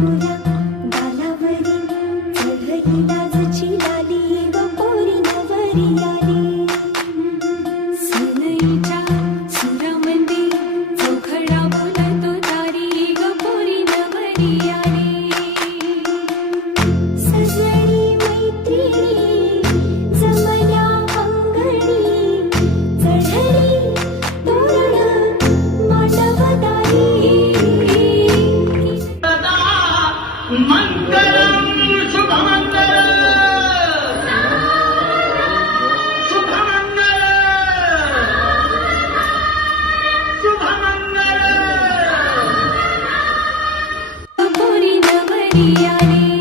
गोरा गालावरी चढली लाजची लाली व पोरी नवरी आली सनईच्या सुरामध्ये चौखडा बोलतो तारी व पोरी नवरी आली सजनी मैत्रिणी जमल्या अंगणी चढली तोरण मांडवदारी मंगलम शुभमंगल शुभमंगल शुभमंगल पोरी नवरी आली